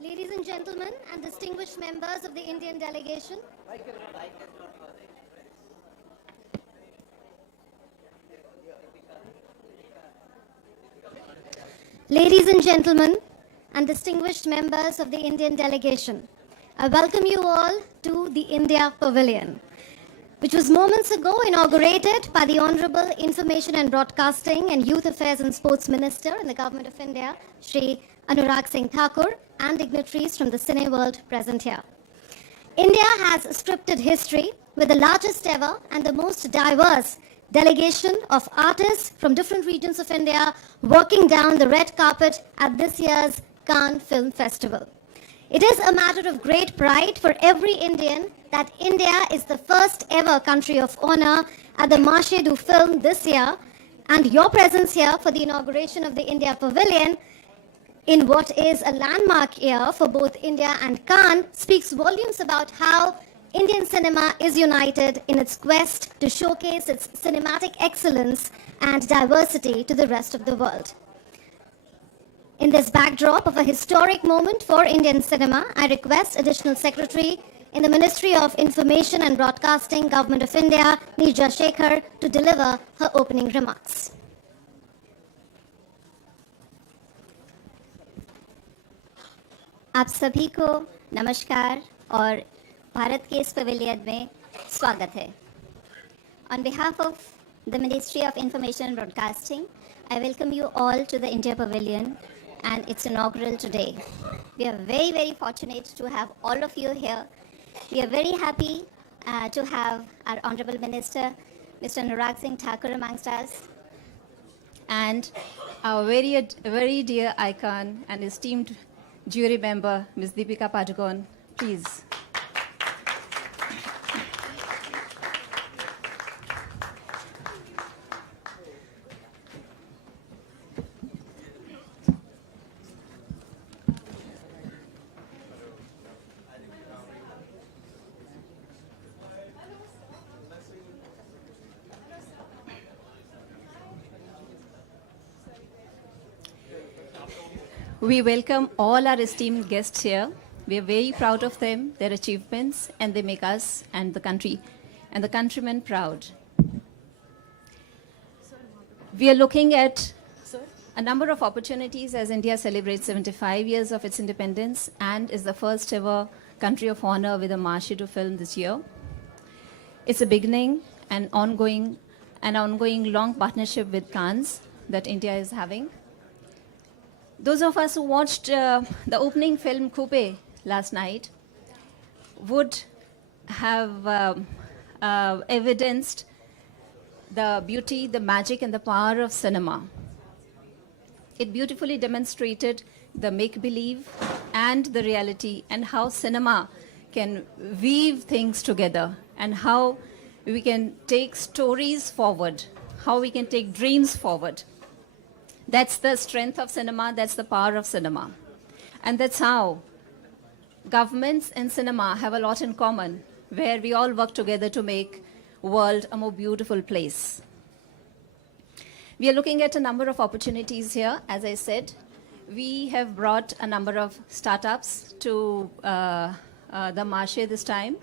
Ladies and gentlemen, and distinguished members of the Indian delegation, ladies and gentlemen, and distinguished members of the Indian delegation, I welcome you all to the India Pavilion, which was moments ago inaugurated by the Honorable Information and Broadcasting and Youth Affairs and Sports Minister in the Government of India, Shri Anurag Singh Thakur, and dignitaries from the cine world present here. India has scripted history with the largest ever and the most diverse delegation of artists from different regions of India walking down the red carpet at this year's Cannes Film Festival. It is a matter of great pride for every Indian that India is the first ever country of honor at the Marché du Film this year, and your presence here for the inauguration of the India Pavilion in what is a landmark year for both India and Cannes speaks volumes about how Indian cinema is united in its quest to showcase its cinematic excellence and diversity to the rest of the world. In this backdrop of a historic moment for Indian cinema, I request Additional Secretary in the Ministry of Information and Broadcasting, Government of India, Neerja Shekhar, to deliver her opening remarks. आप सभी को नमस्कार और भारत के इस pavilion में स्वागत है. On behalf of the Ministry of Information and Broadcasting, I welcome you all to the India Pavilion and its inaugural today. We are very, very fortunate to have all of you here. We are very happy to have our Honorable Minister, Mr. Anurag Singh Thakur amongst us. and our very dear icon and esteemed jury member, Ms. Deepika Padukone, please. We welcome all our esteemed guests here. We are very proud of them, their achievements, and they make us and the country and the countrymen proud. We are looking at a number of opportunities as India celebrates 75 years of its independence and is the first ever country of honor with a Marshidu film this year. It's a beginning and ongoing long partnership with Cannes that India is having. Those of us who watched the opening film Coupe last night would have evidenced the beauty, the magic, and the power of cinema. It beautifully demonstrated the make-believe and the reality, and how cinema can weave things together, and how we can take stories forward, how we can take dreams forward. That's the strength of cinema, that's the power of cinema. And that's how governments and cinema have a lot in common, where we all work together to make the world a more beautiful place. We are looking at a number of opportunities here. As I said, we have brought a number of startups to the Marche this time.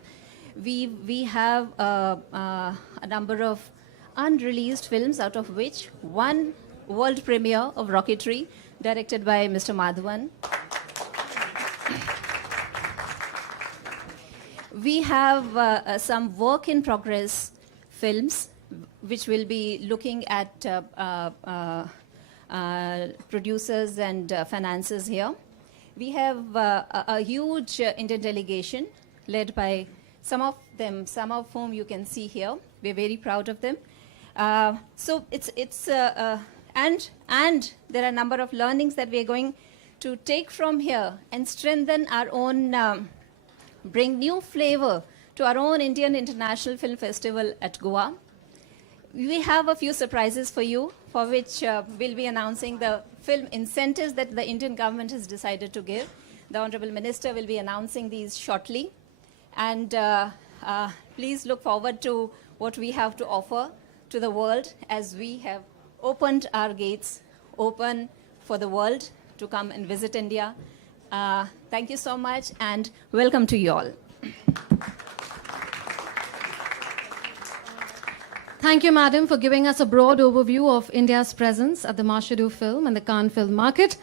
We have a number of unreleased films, out of which one world premiere of Rocketry, directed by Mr. Madhavan. We have some work in progress films which will be looking at producers and finances here. We have a huge Indian delegation led by some of whom you can see here. We're very proud of them. And there are a number of learnings that we are going to take from here and strengthen our own, bring new flavor to our own Indian International Film Festival at Goa. We have a few surprises for you, for which we'll be announcing the film incentives that the Indian government has decided to give. The Honorable Minister will be announcing these shortly. And please look forward to what we have to offer to the world, as we have opened our gates open for the world to come and visit India. Thank you so much, and welcome to you all. Thank you, Madam, for giving us a broad overview of India's presence at the Marshidu Film and the Cannes Film Market.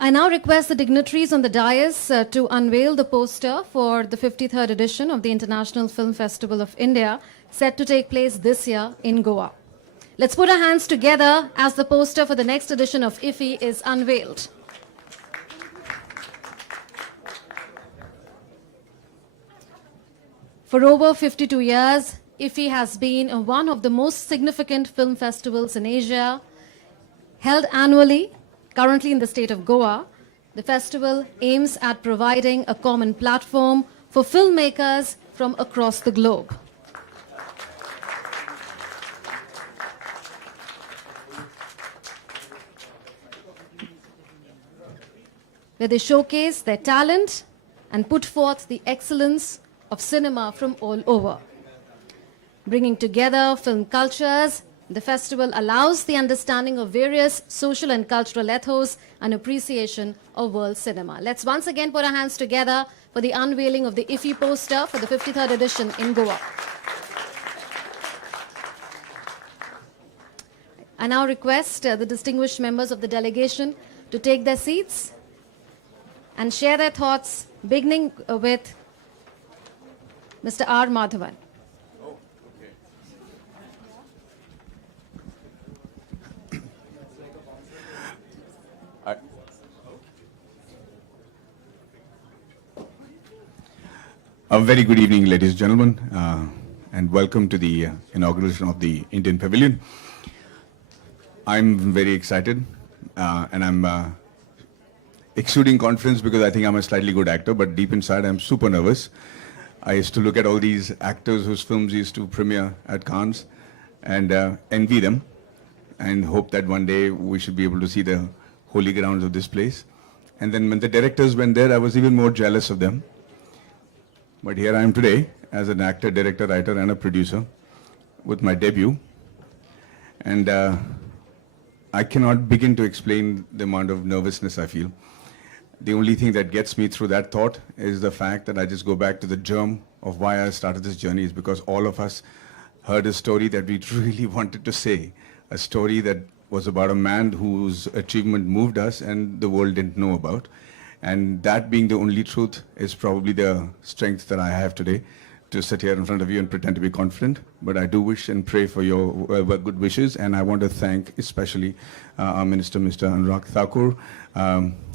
I now request the dignitaries on the dais to unveil the poster for the 53rd edition of the International Film Festival of India, set to take place this year in Goa. Let's put our hands together as the poster for the next edition of IFFI is unveiled. For over 52 years, IFFI has been one of the most significant film festivals in Asia, held annually, currently in the state of Goa. The festival aims at providing a common platform for filmmakers from across the globe. Where they showcase their talent and put forth the excellence of cinema from all over. Bringing together film cultures, the festival allows the understanding of various social and cultural ethos and appreciation of world cinema. Let's once again put our hands together for the unveiling of the IFFI poster for the 53rd edition in Goa. I now request the distinguished members of the delegation to take their seats and share their thoughts, beginning with Mr. R. Madhavan. A very good evening, ladies and gentlemen, and welcome to the inauguration of the Indian Pavilion. I'm very excited, and I'm exuding confidence because I think I'm a slightly good actor, but deep inside I'm super nervous. I used to look at all these actors whose films used to premiere at Cannes and envy them and hope that one day we should be able to see the holy grounds of this place. And then when the directors went there, I was even more jealous of them. But here I am today as an actor, director, writer, and a producer with my debut. And I cannot begin to explain the amount of nervousness I feel. The only thing that gets me through that thought is the fact that I just go back to the germ of why I started this journey is because all of us heard a story that we really wanted to say, a story that was about a man whose achievement moved us and the world didn't know about. And that being the only truth is probably the strength that I have today to sit here in front of you and pretend to be confident. But I do wish and pray for your good wishes. And I want to thank especially our Minister, Mr. Anurag Thakur,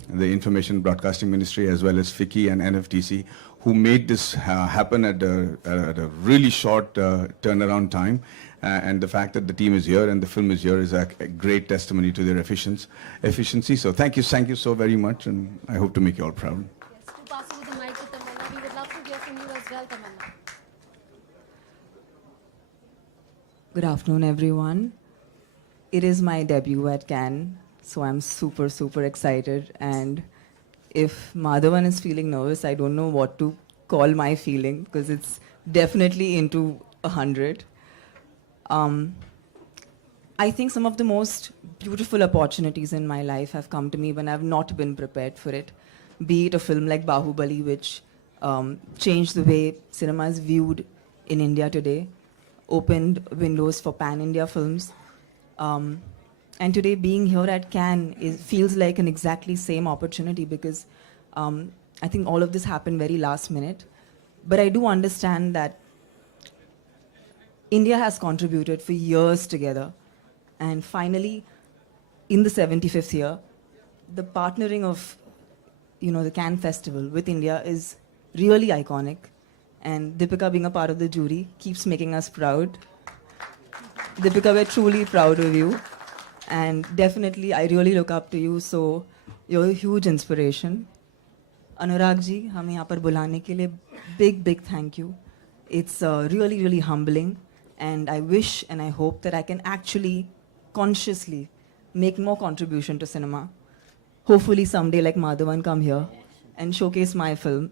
the Information Broadcasting Ministry, as well as FICCI and NFTC, who made this happen at a really short turnaround time. And the fact that the team is here and the film is here is a great testimony to their efficiency. So thank you so very much, and I hope to make you all proud. Yes, to pass over the mic to Tamanna, we would love to hear from you as well, Tamanna. Good afternoon, everyone. It is my debut at Cannes, so I'm super, super excited. And if Madhavan is feeling nervous, I don't know what to call my feeling because it's definitely into 100. I think some of the most beautiful opportunities in my life have come to me when I've not been prepared for it. Be it a film like Bahubali, which changed the way cinema is viewed in India today, opened windows for pan-India films. And today being here at Cannes feels like an exactly same opportunity because I think all of this happened very last minute. But I do understand that India has contributed for years together. And finally, in the 75th year, the partnering of the Cannes Festival with India is really iconic. And Deepika being a part of the jury keeps making us proud. Deepika, we're truly proud of you. And definitely, I really look up to you, so you're a huge inspiration. Anurag ji, हमें यहाँ पर बुलाने के लिए big thank you. It's really, really humbling. And I wish and I hope that I can actually, consciously, make more contribution to cinema. Hopefully someday like Madhavan come here and showcase my film.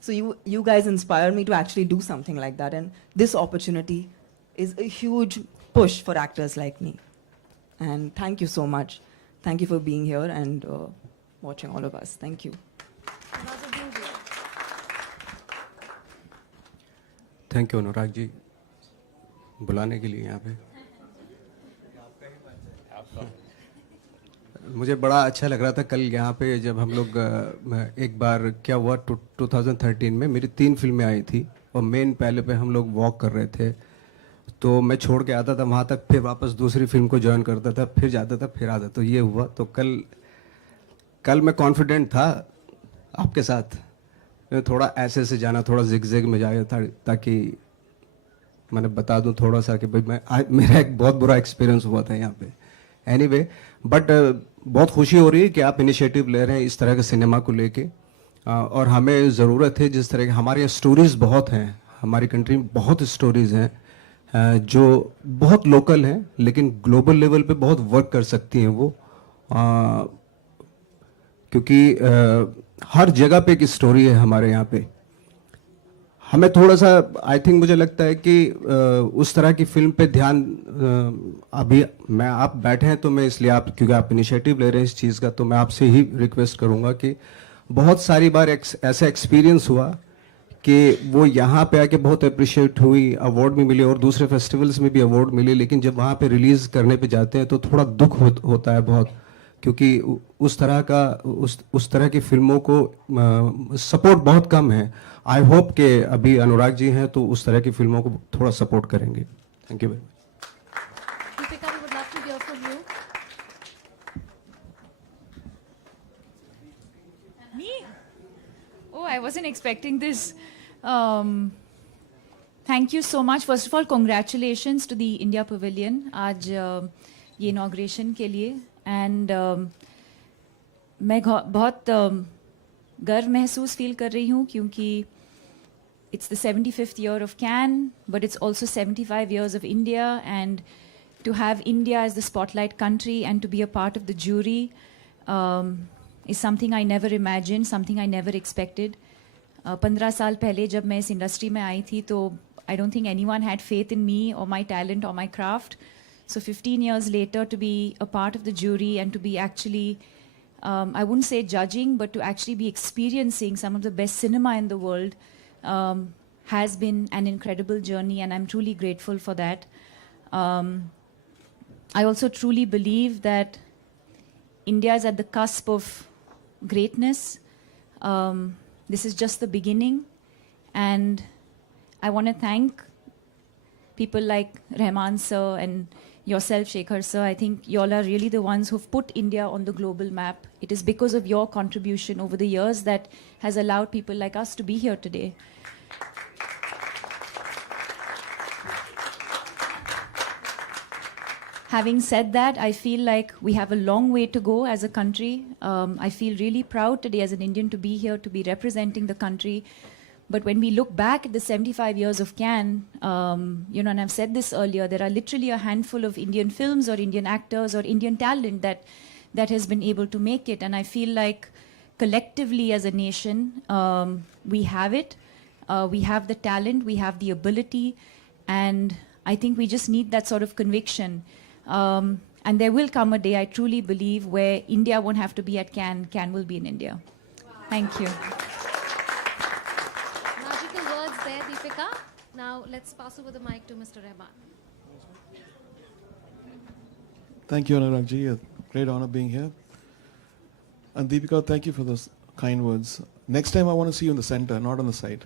So you guys inspire me to actually do something like that. And this opportunity is a huge push for actors like me. And thank you so much. Thank you for being here and watching all of us. Thank you. Thank you Anurag ji बुलाने के लिए यहाँ पे मुझे बड़ा अच्छा लग रहा था कल यहाँ पे जब हम लोग एक बार क्या हुआ 2013 में मेरी 3 फिल्में आई थी और मेन पहले पे हम लोग वॉक कर रहे थे तो मैं छोड़ के आता था वहाँ तक फिर वापस दूसरी फिल्म को ज्वाइन करता था फिर जाता था फिर आता तो ये हुआ तो कल मैं कॉन्फिडेंट था आपके साथ थोड़ा ऐसे से जाना थोड़ा जिग में जाया था ताकि मैंने बता दूं थोड़ा सा कि भाई मेरा एक बहुत बुरा एक्सपीरियंस हुआ था यहाँ पे एनीवे बट बहुत खुशी हो रही है कि आप इनिशिएटिव ले रहे हैं इस तरह के सिनेमा को लेके और हमें ज़रूरत है जिस तरह के हमारे यहाँ स्टोरीज़ बहुत हैं हमारी कंट्री में बहुत स्टोरीज़ हैं जो बहुत लोकल हैं लेकिन ग्लोबल लेवल पे बहुत वर्क कर सकती हैं वो क्योंकि हर जगह पे एक स्टोरी है हमारे यहाँ पे हमें थोड़ा सा आई थिंक मुझे लगता है कि उस तरह की फिल्म पे ध्यान अभी मैं आप बैठे हैं तो मैं इसलिए आप क्योंकि आप इनिशिएटिव ले रहे हैं इस चीज़ का तो मैं आपसे ही रिक्वेस्ट करूँगा कि बहुत सारी बार ऐसा एक्सपीरियंस हुआ कि वो यहाँ पे आके बहुत अप्रिशिएट हुई अवार्ड भी मिले और दूसरे फेस्टिवल्स में भी अवार्ड मिले लेकिन जब वहाँ पे रिलीज़ करने पे जाते हैं तो थोड़ा दुख होता है बहुत क्योंकि उस तरह की फिल्मों को सपोर्ट बहुत कम है आई होप कि अभी अनुराग जी हैं तो उस तरह की फिल्मों को थोड़ा सपोर्ट करेंगे thank you very much Deepika, we would love to hear from you. Me? Oh, I wasn't expecting this. Thank you so much. First of all, congratulations to the India Pavilion. आज ये inauguration के लिए and मैं बहुत गर्व महसूस feel कर रही हूँ क्योंकि it's the 75th year of Cannes, but it's also 75 years of India, and to have India as the spotlight country and to be a part of the jury is something I never imagined, something I never expected. 15 साल पहले जब मैं इस industry में आई थी तो I don't think anyone had faith in me or my talent or my craft. So 15 years later, to be a part of the jury and to be actually, I wouldn't say judging, but to actually be experiencing some of the best cinema in the world has been an incredible journey, and I'm truly grateful for that. I also truly believe that India is at the cusp of greatness. This is just the beginning, and I want to thank people like Rahman sir and yourself, Shekhar sir. I think y'all are really the ones who've put India on the global map. It is because of your contribution over the years that has allowed people like us to be here today. Having said that, I feel like we have a long way to go as a country. I feel really proud today as an Indian to be here, to be representing the country. But when we look back at the 75 years of Cannes, and I've said this earlier, there are literally a handful of Indian films or Indian actors or Indian talent that has been able to make it. And I feel like collectively as a nation, we have it. We have the talent, we have the ability, and I think we just need that sort of conviction. And there will come a day, I truly believe, where India won't have to be at Cannes, Cannes will be in India. Thank you. Magical words there, Deepika. Now let's pass over the mic to Mr. Rahman. Thank you, Anurag ji. A great honor being here. And Deepika, thank you for those kind words. Next time I want to see you in the center, not on the side.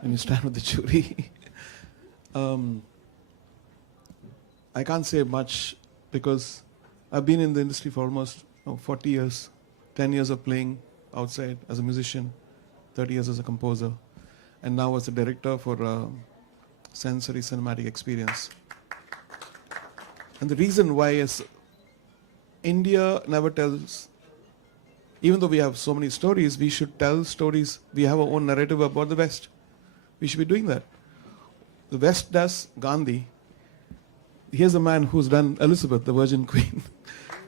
When you stand with the jury. I can't say much because I've been in the industry for almost 40 years, 10 years of playing outside as a musician, 30 years as a composer, and now as a director for sensory cinematic experience. And the reason why is India never tells, even though we have so many stories, we should tell stories. We have our own narrative about the West. We should be doing that. The West does Gandhi. Here's a man who's done Elizabeth, the Virgin Queen.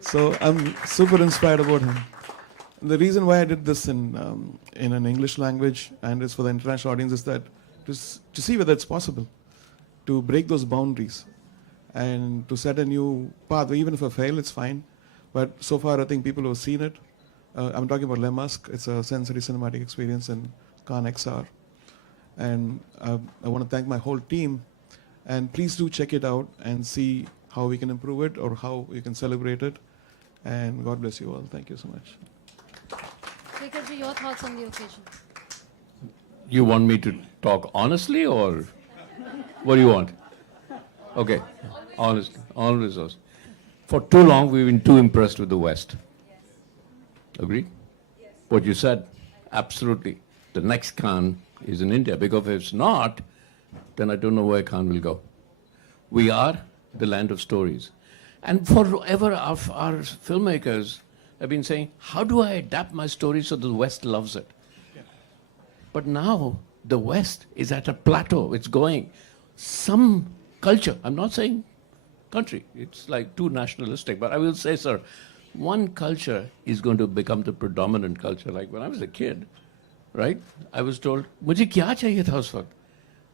So I'm super inspired about him. And the reason why I did this in an English language and it's for the international audience is that to see whether it's possible to break those boundaries and to set a new path. Even if I fail, it's fine. But so far, I think people who have seen it. I'm talking about Le Masque. It's a sensory cinematic experience in Cannes XR. And I want to thank my whole team. And please do check it out and see how we can improve it or how we can celebrate it. And God bless you all. Thank you so much. Shekhar, your thoughts on the occasion? You want me to talk honestly or what do you want? Okay, honestly. For too long, we've been too impressed with the West. Agreed? Yes. What you said, absolutely. The next Cannes is in India, because if it's not, then I don't know where Cannes will go. We are the land of stories. And forever our filmmakers have been saying, how do I adapt my story so the West loves it? Yeah. But now the West is at a plateau. It's going. Some culture, I'm not saying country, it's like too nationalistic, but I will say, sir, one culture is going to become the predominant culture. Like when I was a kid, right, I was told, मुझे क्या चाहिए था उस वक्त?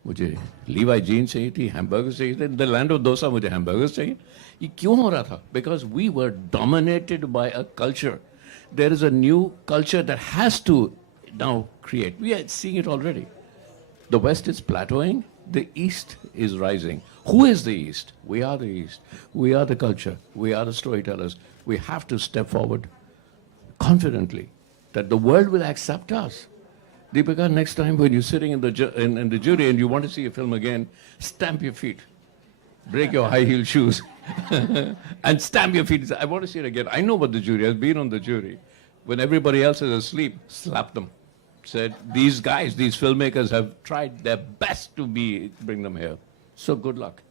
मुझे Levi jeans चाहिए थी, hamburgers चाहिए थे. In the land of dosa, मुझे hamburgers चाहिए. ये क्यों हो रहा था? Because we were dominated by a culture. There is a new culture that has to now create. We are seeing it already. The West is plateauing. The East is rising. Who is the East? We are the East. We are the culture. We are the storytellers. We have to step forward confidently that the world will accept us. Deepika, next time when you're sitting in the jury and you want to see a film again, stamp your feet. Break your high heel shoes and stamp your feet. I want to see it again. I know what the jury has been on the jury. When everybody else is asleep, slap them. Said, these guys, these filmmakers have tried their best to bring them here. So good luck.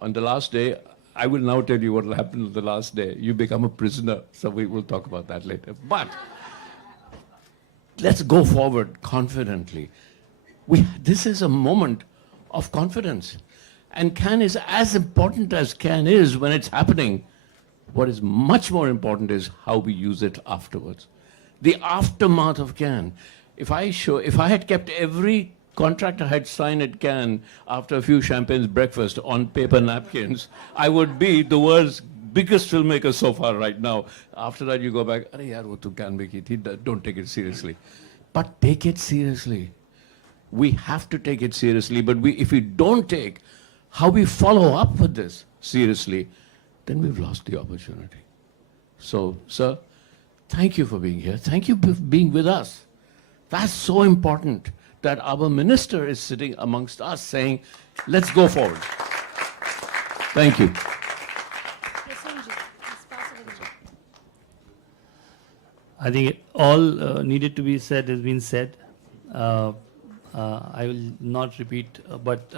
On the last day, I will now tell you what will happen on the last day. You become a prisoner, so we will talk about that later. But let's go forward confidently. This is a moment of confidence. And Cannes is as important as Cannes is when it's happening. What is much more important is how we use it afterwards. The aftermath of Cannes. If I had kept every contract I had signed at Cannes after a few champagne's breakfast on paper napkins, I would be the world's biggest filmmaker so far right now. After that, you go back, "Arey yaar, wo to Cannes mein ki thi." Don't take it seriously. But take it seriously. We have to take it seriously. But if we don't take how we follow up with this seriously, then we've lost the opportunity. So, sir, thank you for being here. Thank you for being with us. That's so important that our minister is sitting amongst us saying, let's go forward. Thank you. I think all needed to be said has been said. I will not repeat, but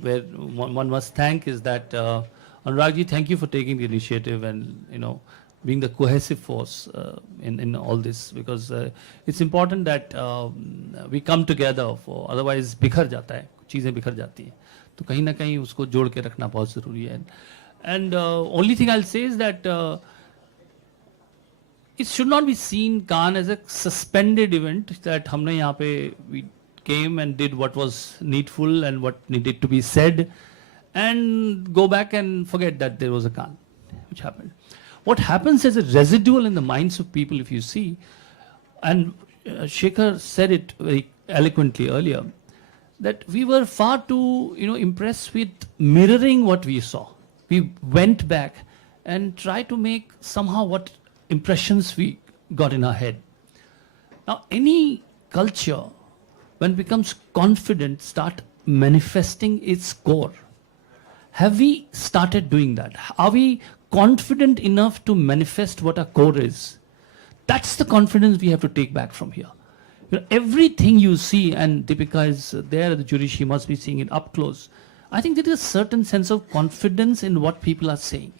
where one must thank is that Anuragji, thank you for taking the initiative and being the cohesive force in all this, because it's important that we come together. For otherwise बिखर जाता है, चीजें बिखर जाती हैं, तो कहीं ना कहीं उसको जोड़ के रखना बहुत जरूरी है. And only thing I'll say is that it should not be seen Cannes as a suspended event, that हमने यहाँ पे we came and did what was needful and what needed to be said and go back and forget that there was a Cannes, which happened. What happens as a residual in the minds of people, if you see, and Shekhar said it very eloquently earlier, that we were far too impressed with mirroring what we saw. We went back and tried to make somehow what impressions we got in our head. Now, any culture, when it becomes confident, start manifesting its core. Have we started doing that? Are we confident enough to manifest what our core is? That's the confidence we have to take back from here. Everything you see, and Deepika is there at the jury, she must be seeing it up close. I think there is a certain sense of confidence in what people are saying.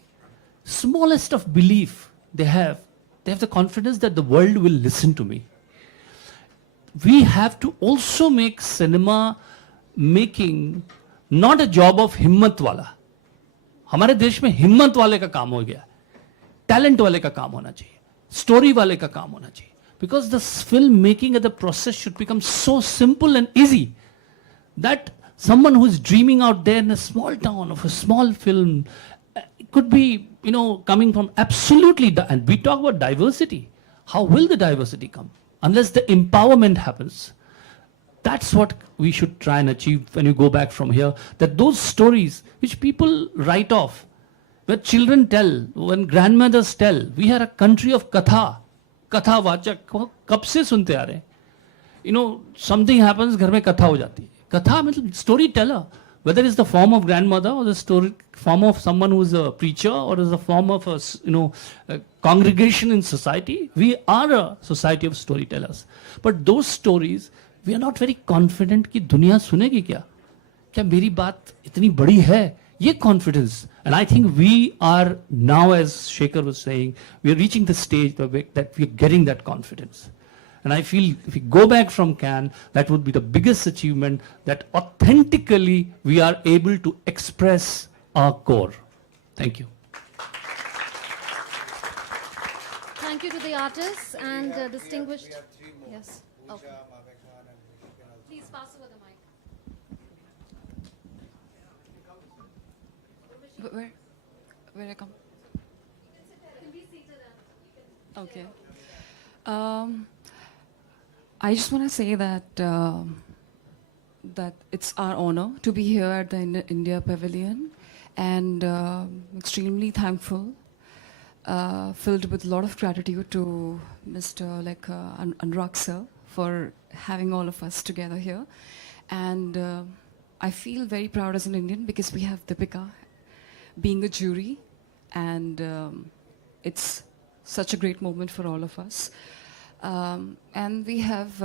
Smallest of belief they have the confidence that the world will listen to me. We have to also make cinema making not a job of himmat wala. हमारे देश में हिम्मत वाले का काम हो गया, talent वाले का काम होना चाहिए, स्टोरी वाले का काम होना चाहिए. Because the film making and the process should become so simple and easy that someone who is dreaming out there in a small town of a small film could be, coming from absolutely, and we talk about diversity. How will the diversity come? Unless the empowerment happens. That's what we should try and achieve when you go back from here. That those stories which people write off, where children tell, when grandmothers tell, we are a country of katha. Katha vachak, kab se sunte aa rahe? Something happens, ghar mein katha ho jati hai. Katha means storyteller. Whether it's the form of grandmother or the form of someone who is a preacher or is the form of a congregation in society, we are a society of storytellers. But those stories, we are not very confident कि दुनिया सुनेगी क्या? क्या मेरी बात इतनी बड़ी है? ये confidence. And I think we are now, as Shekhar was saying, we are reaching the stage that we are getting that confidence. And I feel if we go back from Cannes, that would be the biggest achievement, that authentically we are able to express our core. Thank you. Thank you to the artists and distinguished. Yes. Okay. Please pass over the mic. Where I come? Okay. I just want to say that that it's our honor to be here at the India Pavilion, and extremely thankful, filled with a lot of gratitude to Mr. Anurag sir for having all of us together here. And I feel very proud as an Indian because we have Deepika being a jury, and it's such a great moment for all of us. And we have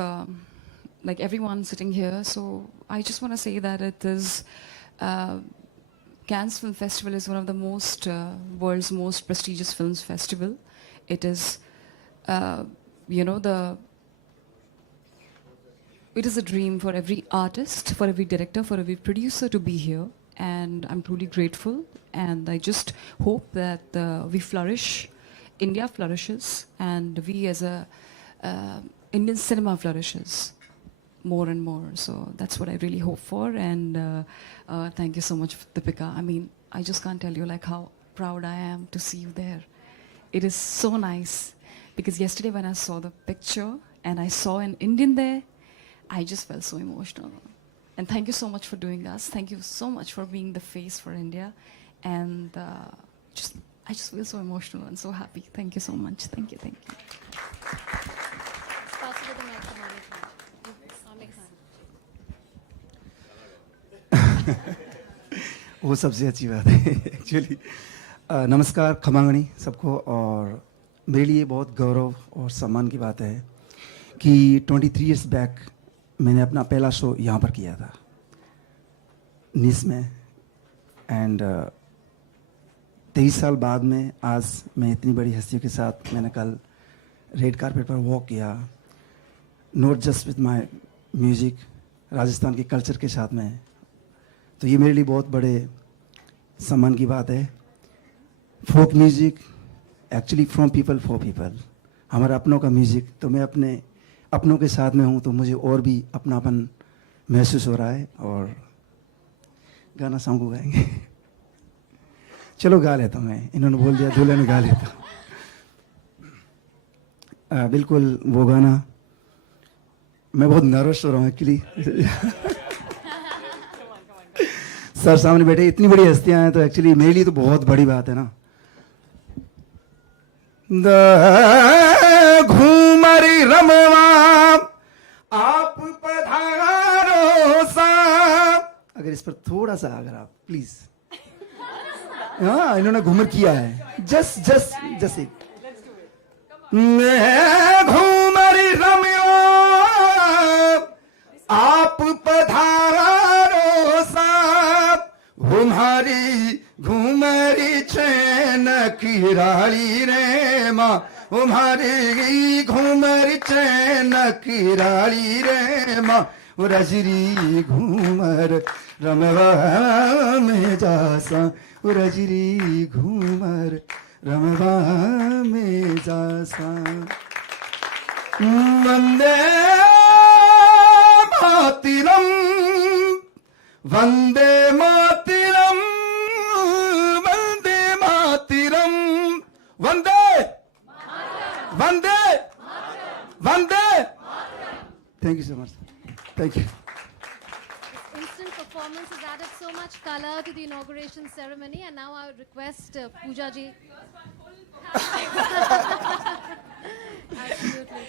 everyone sitting here, so I just want to say that it is Cannes Film Festival is one of the world's most prestigious films festival. It is, you know, it is a dream for every artist, for every director, for every producer to be here. And I'm truly grateful. And I just hope that we flourish, India flourishes, and we as a Indian cinema flourishes more and more. So that's what I really hope for. And thank you so much, Deepika. I mean, I just can't tell you like how proud I am to see you there. It is so nice because yesterday when I saw the picture and I saw an Indian there, I just felt so emotional. And thank you so much for doing us. Thank you so much for being the face for India. And I just feel so emotional and so happy. Thank you so much. Thank you. Thank you. वो सबसे अच्छी बात है actually. नमस्कार खमांगणी सबको। और मेरे लिए बहुत गौरव और सम्मान की बात है कि 23 इयर्स बैक मैंने अपना पहला शो यहाँ पर किया था निस में। एंड 23 साल बाद में आज मैं इतनी बड़ी हस्तियों के साथ मैंने कल रेड कारपेट पर वॉक किया, not just with my music, Rajasthan के कल्चर के साथ में। तो ये मेरे लिए बहुत बड़े सम्मान की बात है। Folk music actually from people for people, हमारा अपनों का म्यूज़िक। तो मैं अपने अपनों के साथ में हूँ तो मुझे और भी अपनापन महसूस हो रहा है। और गाना सॉन्ग को गाएंगे चलो गा लेता हूँ मैं, इन्होंने बोल दिया दूल्हे ने गा लेता हूँ। बिल्कुल वो गाना, मैं बहुत नर्वस हो रहा हूँ एक्चुअली सर सामने बैठे इतनी बड़ी हस्तियां हैं तो एक्चुअली मेरे लिए तो बहुत बड़ी बात है ना। घूमरी रमवा आप पधारो सा, अगर इस पर थोड़ा सा अगर आप प्लीज, हाँ इन्होंने घूमर किया है, जस्ट इट। घूमरी रमवा आप पधारो सा, घुमारी घुमरी चैन की राली रे माँ, घुमारी घुमरी चैन की राली रे माँ, रजरी घूमर रमवा में जासा, रजरी घूमर रमवा में जासा। वंदे मातरम वंदे मातरम वंदे मातरम वंदे वंदे वंदे। Thank you so much, thank you. Instant performance has added so much color to the inauguration ceremony, and now I would request Pooja ji. Absolutely.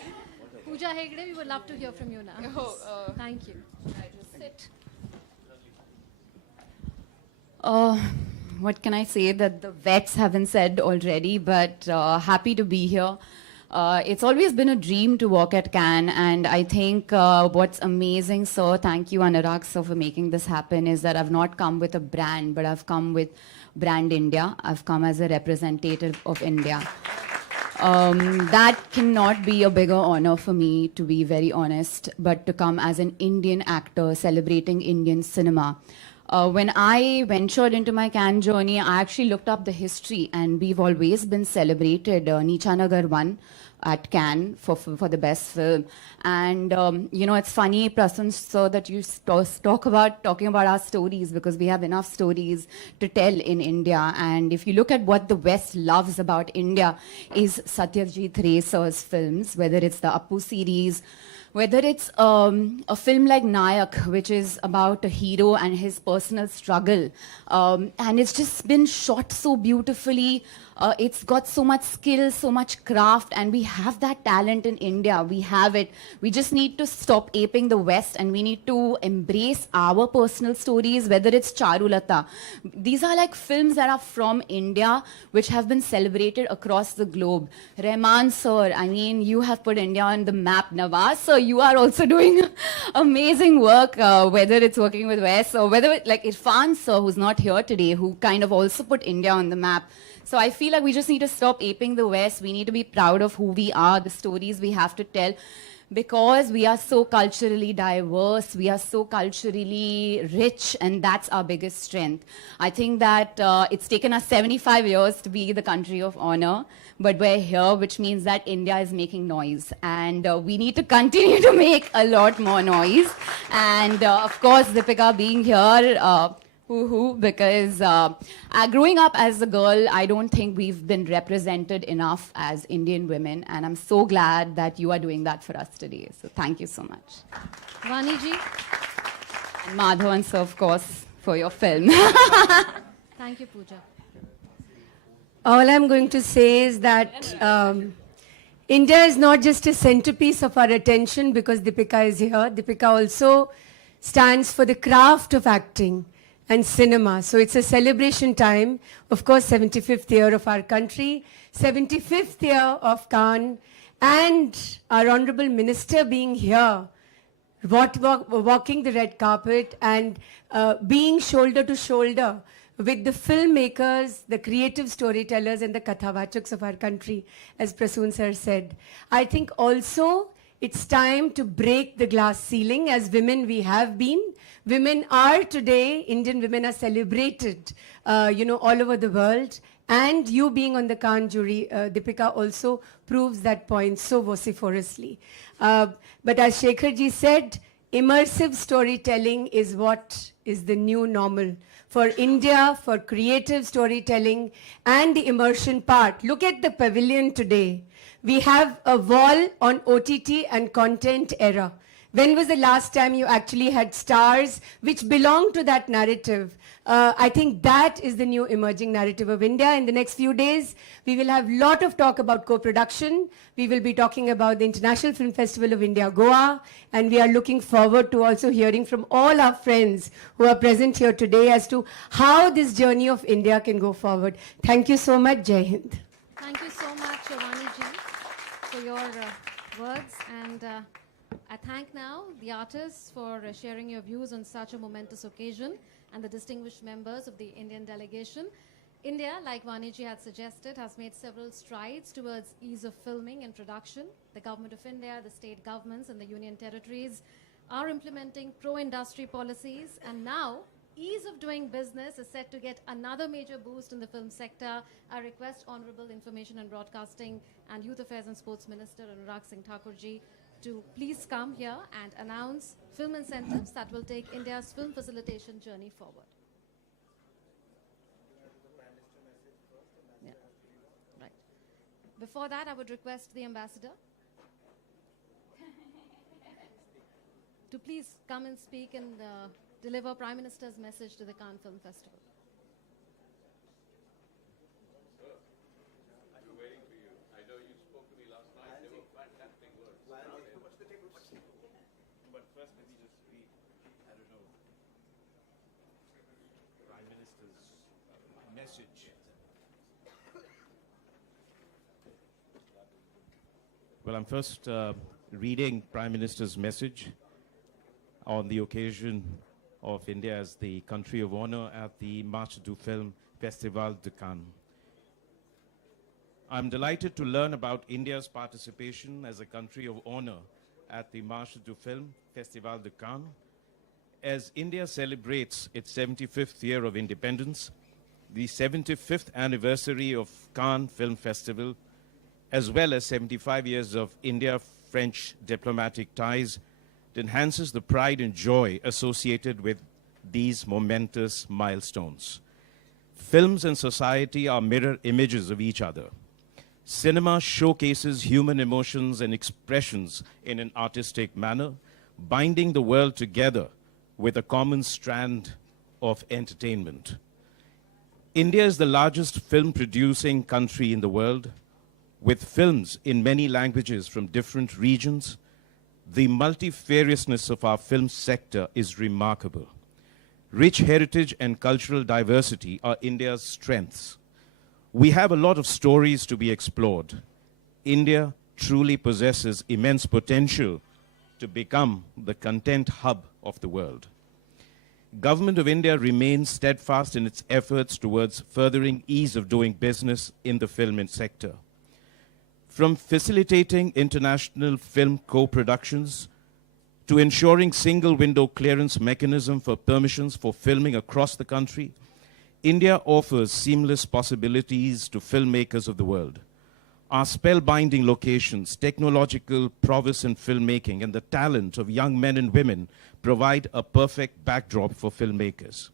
Pooja Hegde, we would love to hear from you now. Thank you. Sit. What can I say that the vets haven't said already, but happy to be here. It's always been a dream to work at Cannes, and I think what's amazing, sir, thank you Anurag sir for making this happen, is that I've not come with a brand, but I've come with Brand India. I've come as a representative of India. That cannot be a bigger honor for me, to be very honest, but to come as an Indian actor celebrating Indian cinema. When I ventured into my Cannes journey, I actually looked up the history, and we've always been celebrated. Nichanagar won at Cannes for the best film. And, you know, it's funny, Prasan sir, that you talking about our stories, because we have enough stories to tell in India. And if you look at what the West loves about India is Satyajit Ray sir's films, whether it's the Appu series, whether it's a film like Nayak, which is about a hero and his personal struggle. And it's just been shot so beautifully. It's got so much skill, so much craft, and we have that talent in India. We have it. We just need to stop aping the West, and we need to embrace our personal stories, whether it's Charulata. These are like films that are from India, which have been celebrated across the globe. Rahman sir, I mean, you have put India on the map. Nawaz sir, you are also doing amazing work, whether it's working with Wes or whether like Irfan sir, who's not here today, who kind of also put India on the map. So I feel like we just need to stop aping the West. We need to be proud of who we are, the stories we have to tell, because we are so culturally diverse, we are so culturally rich, and that's our biggest strength. I think that it's taken us 75 years to be the country of honor, but we're here, which means that India is making noise, and we need to continue to make a lot more noise. And of course, Deepika being here, because growing up as a girl, I don't think we've been represented enough as Indian women, and I'm so glad that you are doing that for us today. So thank you so much. Vani ji. And Madhavan sir, of course, for your film. Thank you, Pooja. All I'm going to say is that India is not just a centerpiece of our attention because Deepika is here. Deepika also stands for the craft of acting and cinema. So it's a celebration time. Of course, 75th year of our country, 75th year of Cannes, and our Honorable Minister being here, walking the red carpet and being shoulder to shoulder with the filmmakers, the creative storytellers, and the Kathavachaks of our country, as Prasoon sir said. I think also it's time to break the glass ceiling. As women we have been. Women are today, Indian women are celebrated, all over the world. And you being on the Cannes jury, Deepika, also proves that point so vociferously. But as Shekharji said, immersive storytelling is what is the new normal for India, for creative storytelling and the immersion part. Look at the Pavilion today. We have a wall on OTT and content era. When was the last time you actually had stars which belong to that narrative? I think that is the new emerging narrative of India. In the next few days, we will have a lot of talk about co-production. We will be talking about the International Film Festival of India, Goa. And we are looking forward to also hearing from all our friends who are present here today as to how this journey of India can go forward. Thank you so much. Jai Hind. Thank you so much, Shivani ji, for your words. And I thank now the artists for sharing your views on such a momentous occasion, and the distinguished members of the Indian delegation. India, like Vaniji had suggested, has made several strides towards ease of filming and production. The Government of India, the state governments and the union territories are implementing pro-industry policies, and now ease of doing business is set to get another major boost in the film sector. I request Honorable Information and Broadcasting and Youth Affairs and Sports Minister Anurag Singh Thakurji to please come here and announce film incentives that will take India's film facilitation journey forward. Yeah. Right. Before that, I would request the ambassador to please come and speak and deliver Prime Minister's message to the Cannes Film Festival. Well, I'm first reading Prime Minister's message on the occasion of India as the country of honor at the Marche du Film Festival de Cannes. I'm delighted to learn about India's participation as a country of honor at the Marche du Film Festival de Cannes. As India celebrates its 75th year of independence, the 75th anniversary of Cannes Film Festival, as well as 75 years of India-French diplomatic ties, it enhances the pride and joy associated with these momentous milestones. Films and society are mirror images of each other. Cinema showcases human emotions and expressions in an artistic manner, binding the world together with a common strand of entertainment. India is the largest film-producing country in the world, with films in many languages from different regions. The multifariousness of our film sector is remarkable. Rich heritage and cultural diversity are India's strengths. We have a lot of stories to be explored. India truly possesses immense potential to become the content hub of the world. Government of India remains steadfast in its efforts towards furthering ease of doing business in the film sector. From facilitating international film co-productions to ensuring single window clearance mechanism for permissions for filming across the country, India offers seamless possibilities to filmmakers of the world. Our spellbinding locations, technological prowess in filmmaking, and the talent of young men and women provide a perfect backdrop for filmmakers.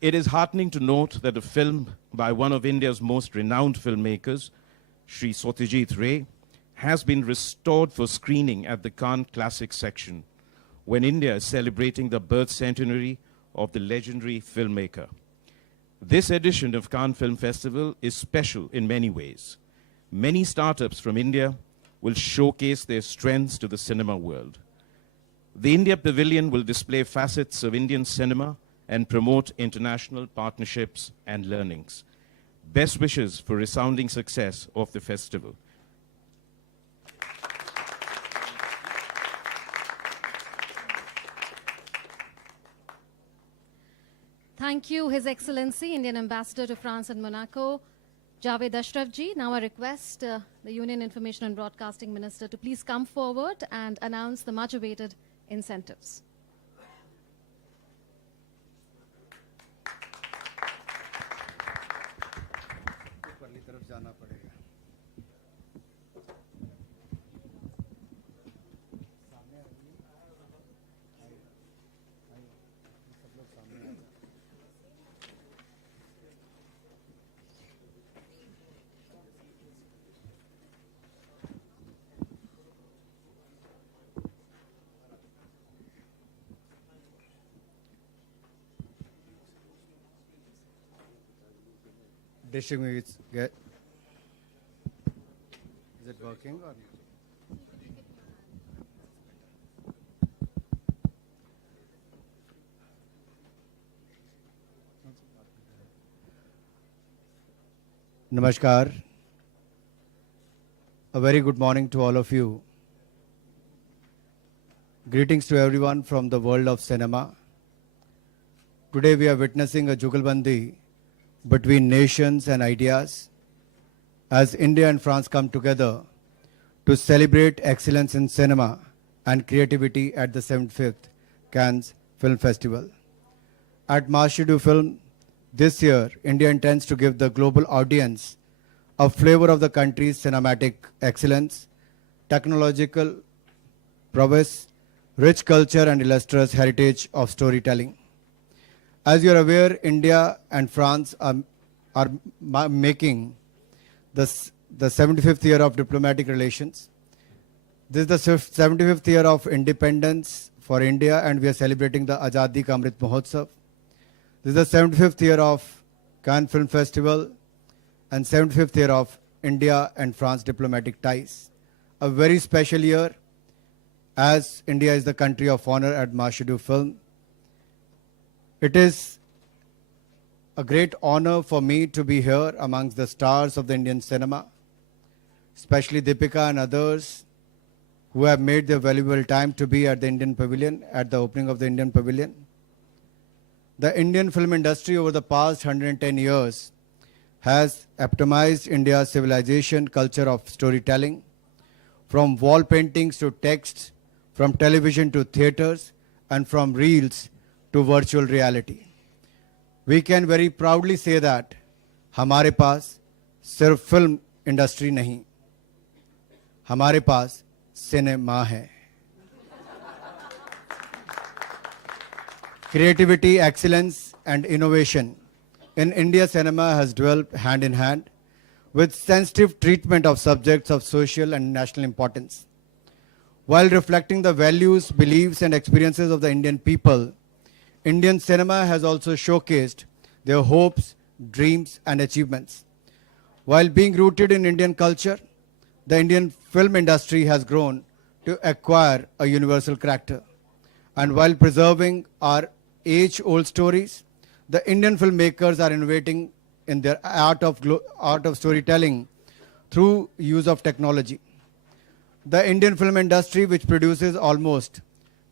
It is heartening to note that a film by one of India's most renowned filmmakers, Sri Satyajit Ray, has been restored for screening at the Cannes Classics section, when India is celebrating the birth centenary of the legendary filmmaker. This edition of Cannes Film Festival is special in many ways. Many startups from India will showcase their strengths to the cinema world. The India Pavilion will display facets of Indian cinema and promote international partnerships and learnings. Best wishes for resounding success of the festival. Thank you, His Excellency, Indian Ambassador to France and Monaco, Javed Ashrafji. Now I request the Union Information and Broadcasting Minister to please come forward and announce the much-awaited incentives. District Music. Is it working or? Namaskar. A very good morning to all of you. Greetings to everyone from the world of cinema. Today we are witnessing a jugalbandi between nations and ideas as India and France come together to celebrate excellence in cinema and creativity at the 75th Cannes Film Festival. At Marché du Film this year, India intends to give the global audience a flavor of the country's cinematic excellence, technological prowess, rich culture and illustrious heritage of storytelling. As you are aware, India and France are making the 75th year of diplomatic relations. This is the 75th year of independence for India, and we are celebrating the Azadi Ka Amrit Mahotsav. This is the 75th year of Cannes Film Festival and 75th year of India and France diplomatic ties. A very special year as India is the country of honor at Marché du Film. It is a great honor for me to be here amongst the stars of the Indian cinema, especially Deepika and others who have made their valuable time to be at the Indian Pavilion, at the opening of the Indian Pavilion. The Indian film industry over the past 110 years has epitomized India's civilization, culture of storytelling, from wall paintings to texts, from television to theaters, and from reels to virtual reality. We can very proudly say that हमारे पास सिर्फ film industry नहीं, हमारे पास cinema है. Creativity, excellence and innovation in India cinema has developed hand in hand with sensitive treatment of subjects of social and national importance. While reflecting the values, beliefs and experiences of the Indian people, Indian cinema has also showcased their hopes, dreams and achievements. While being rooted in Indian culture, the Indian film industry has grown to acquire a universal character. And while preserving our age-old stories, the Indian filmmakers are innovating in their art of storytelling through use of technology. The Indian film industry, which produces almost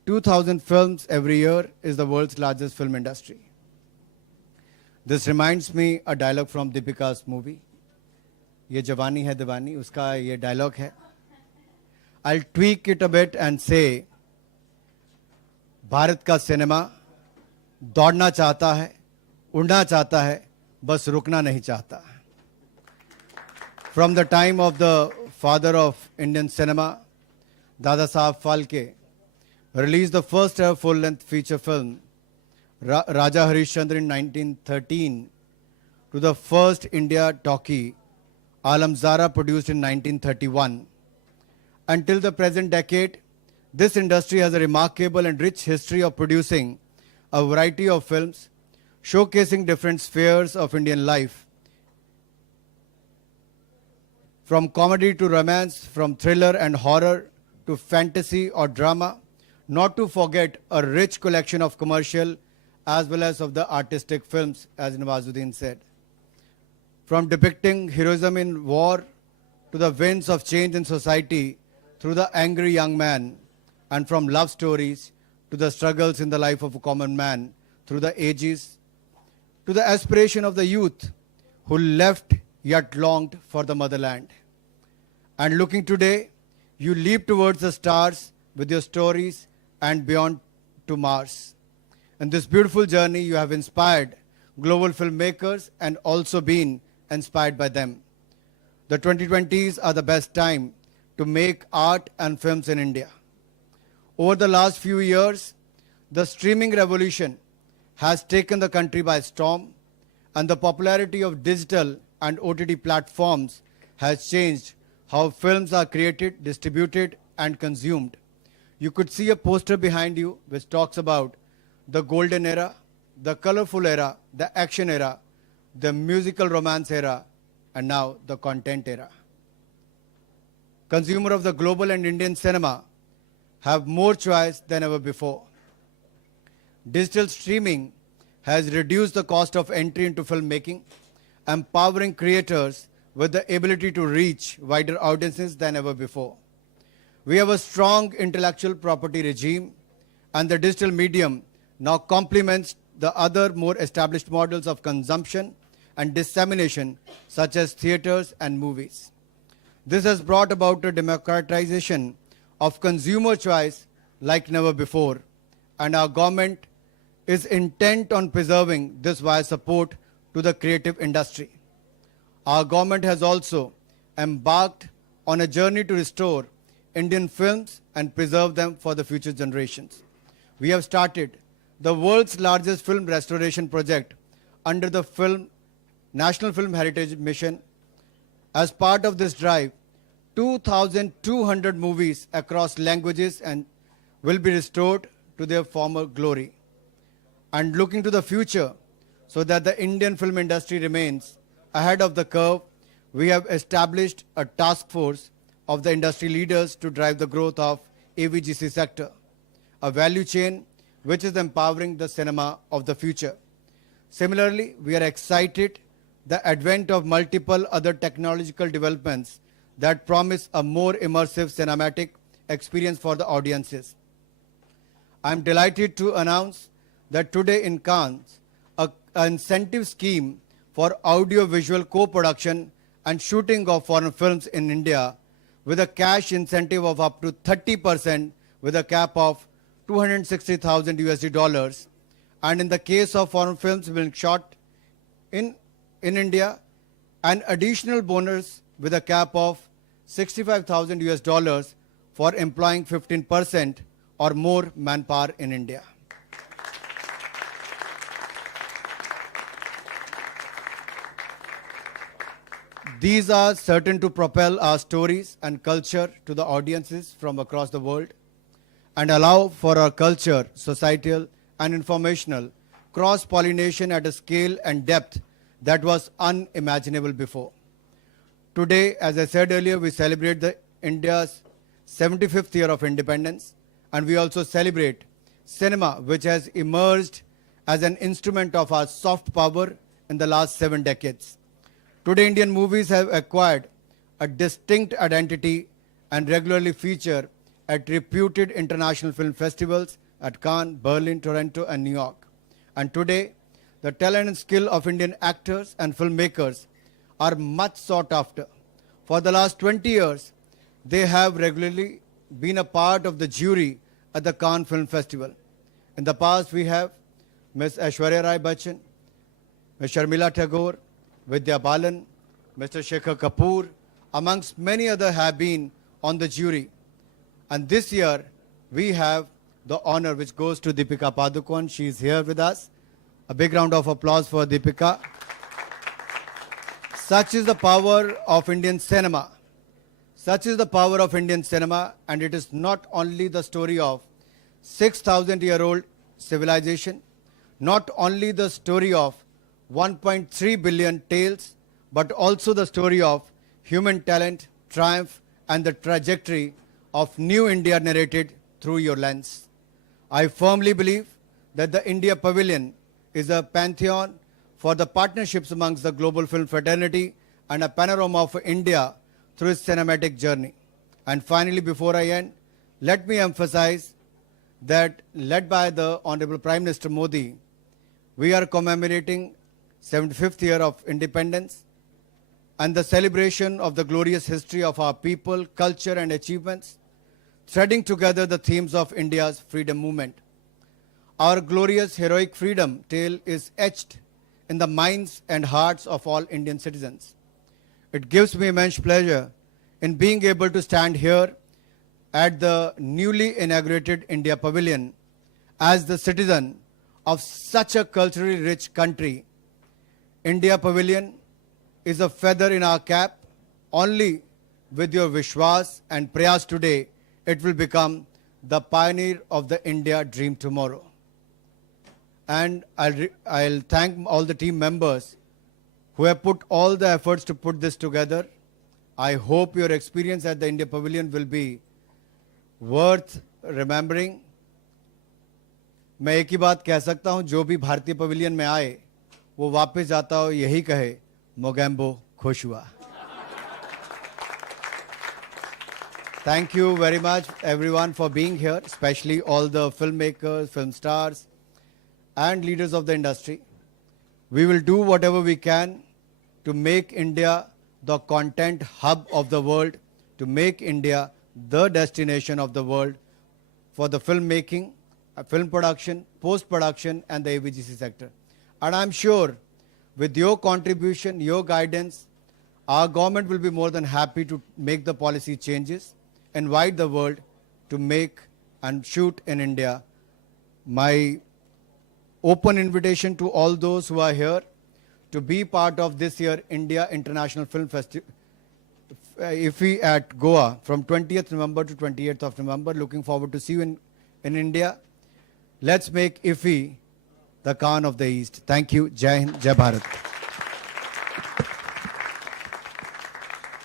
2,000 films every year, is the world's largest film industry. This reminds me a dialogue from Deepika's movie. ये जवानी है दीवानी, उसका ये dialogue है. I'll tweak it a bit and say, Bharat का cinema दौड़ना चाहता है, उड़ना चाहता है, बस रुकना नहीं चाहता. From the time of the father of Indian cinema, Dada Saheb Phalke, released the first ever full-length feature film, Raja Harishchandra in 1913, to the first India talkie, Alam Zara, produced in 1931. Until the present decade, this industry has a remarkable and rich history of producing a variety of films, showcasing different spheres of Indian life, from comedy to romance, from thriller and horror to fantasy or drama, not to forget a rich collection of commercial as well as of the artistic films, as Nawazuddin said. From depicting heroism in war to the winds of change in society through the angry young man, and from love stories to the struggles in the life of a common man through the ages, to the aspiration of the youth who left yet longed for the motherland. And looking today, you leap towards the stars with your stories and beyond to Mars. In this beautiful journey, you have inspired global filmmakers and also been inspired by them. The 2020s are the best time to make art and films in India. Over the last few years, the streaming revolution has taken the country by storm, and the popularity of digital and OTT platforms has changed how films are created, distributed, and consumed. You could see a poster behind you which talks about the golden era, the colorful era, the action era, the musical romance era, and now the content era. Consumer of the global and Indian cinema have more choice than ever before. Digital streaming has reduced the cost of entry into filmmaking, empowering creators with the ability to reach wider audiences than ever before. We have a strong intellectual property regime, and the digital medium now complements the other more established models of consumption and dissemination, such as theaters and movies. This has brought about a democratization of consumer choice like never before, and our government is intent on preserving this via support to the creative industry. Our government has also embarked on a journey to restore Indian films and preserve them for the future generations. We have started the world's largest film restoration project under the National Film Heritage Mission. As part of this drive, 2,200 movies across languages and will be restored to their former glory. And looking to the future, so that the Indian film industry remains ahead of the curve, we have established a task force of the industry leaders to drive the growth of AVGC sector, a value chain which is empowering the cinema of the future. Similarly, we are excited the advent of multiple other technological developments that promise a more immersive cinematic experience for the audiences. I am delighted to announce that today in Cannes, an incentive scheme for audio-visual co-production and shooting of foreign films in India with a cash incentive of up to 30% with a cap of $260,000. And in the case of foreign films being shot in India, an additional bonus with a cap of $65,000 for employing 15% or more manpower in India. These are certain to propel our stories and culture to the audiences from across the world and allow for our culture, societal and informational cross-pollination at a scale and depth that was unimaginable before. Today, as I said earlier, we celebrate India's 75th year of independence, and we also celebrate cinema, which has emerged as an instrument of our soft power in the last 7 decades. Today, Indian movies have acquired a distinct identity and regularly feature at reputed international film festivals at Cannes, Berlin, Toronto, and New York. And today, the talent and skill of Indian actors and filmmakers are much sought after. For the last 20 years, they have regularly been a part of the jury at the Cannes Film Festival. In the past, we have Ms. Aishwarya Rai Bachchan, Ms. Sharmila Tagore, Vidya Balan, Mr. Shekhar Kapoor, amongst many others have been on the jury. And this year, we have the honor which goes to Deepika Padukone. She is here with us. A big round of applause for Deepika. Such is the power of Indian cinema. Such is the power of Indian cinema, and it is not only the story of 6,000-year-old civilization, not only the story of 1.3 billion tales, but also the story of human talent, triumph, and the trajectory of new India narrated through your lens. I firmly believe that the India Pavilion is a pantheon for the partnerships amongst the global film fraternity and a panorama of India through its cinematic journey. And finally, before I end, let me emphasize that led by the Honorable Prime Minister Modi, we are commemorating 75th year of independence and the celebration of the glorious history of our people, culture and achievements, threading together the themes of India's freedom movement. Our glorious heroic freedom tale is etched in the minds and hearts of all Indian citizens. It gives me immense pleasure in being able to stand here at the newly inaugurated India Pavilion as the citizen of such a culturally rich country. India Pavilion is a feather in our cap. Only with your Vishwas and prayas today, it will become the pioneer of the India dream tomorrow. And I'll thank all the team members who have put all the efforts to put this together. I hope your experience at the India Pavilion will be worth remembering. मैं एक ही बात कह सकता हूं, जो भी भारतीय pavilion में आए वो वापस जाता हो यही कहे मोगैम्बो खुश हुआ. Thank you very much everyone for being here, especially all the filmmakers, film stars and leaders of the industry. We will do whatever we can to make India the content hub of the world, to make India the destination of the world for the filmmaking, film production, post-production and the AVGC sector. And I'm sure with your contribution, your guidance, our government will be more than happy to make the policy changes, invite the world to make and shoot in India. My open invitation to all those who are here to be part of this year India International Film Festival, IFFI at Goa from 20th November to 28th of November. Looking forward to see you in India. Let's make IFFI the Cannes of the East. Thank you. Jai Hind, Jai Bharat.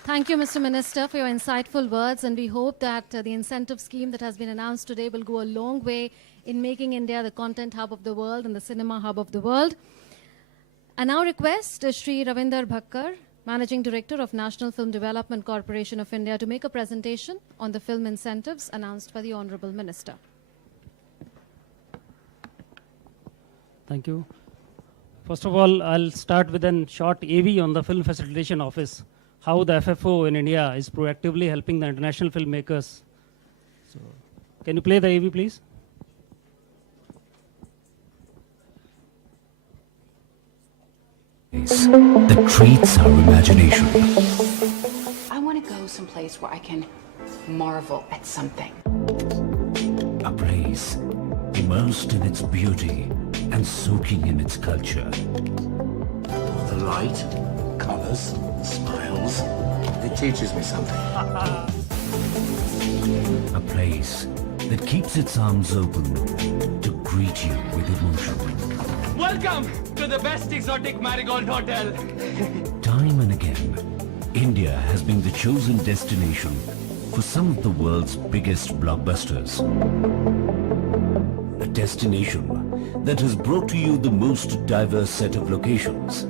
Thank you, Mr. Minister, for your insightful words, and we hope that the incentive scheme that has been announced today will go a long way in making India the content hub of the world and the cinema hub of the world. I now request Shri Ravinder Bhakkar, Managing Director of National Film Development Corporation of India, to make a presentation on the film incentives announced by the Honorable Minister. Thank you. First of all, I'll start with a short AV on the Film Facilitation Office, how the FFO in India is proactively helping the international filmmakers. So, can you play the AV, please? That treats our imagination. I want to go someplace where I can marvel at something. A place immersed in its beauty and soaking in its culture. The light, colors, smiles, it teaches me something. A place that keeps its arms open to greet you with emotion. Welcome to the best exotic marigold hotel. Time and again, India has been the chosen destination for some of the world's biggest blockbusters. A destination that has brought to you the most diverse set of locations,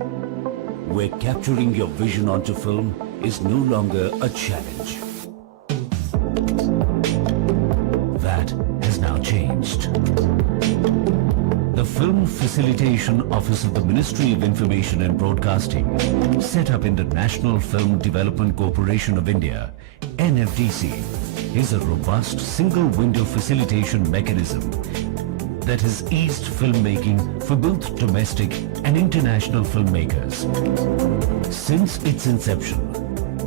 where capturing your vision onto film is no longer a challenge. That has now changed. The Film Facilitation Office of the Ministry of Information and Broadcasting, set up in the National Film Development Corporation of India, NFDC, is a robust single-window facilitation mechanism that has eased filmmaking for both domestic and international filmmakers. Since its inception,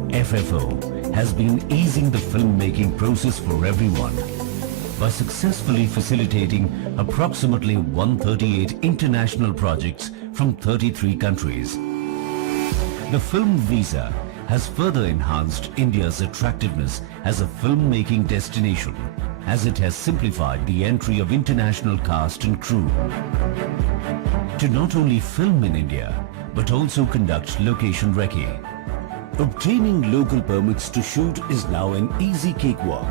FFO has been easing the filmmaking process for everyone by successfully facilitating approximately 138 international projects from 33 countries. The Film Visa has further enhanced India's attractiveness as a filmmaking destination, as it has simplified the entry of international cast and crew to not only film in India, but also conduct location recce. Obtaining local permits to shoot is now an easy cakewalk,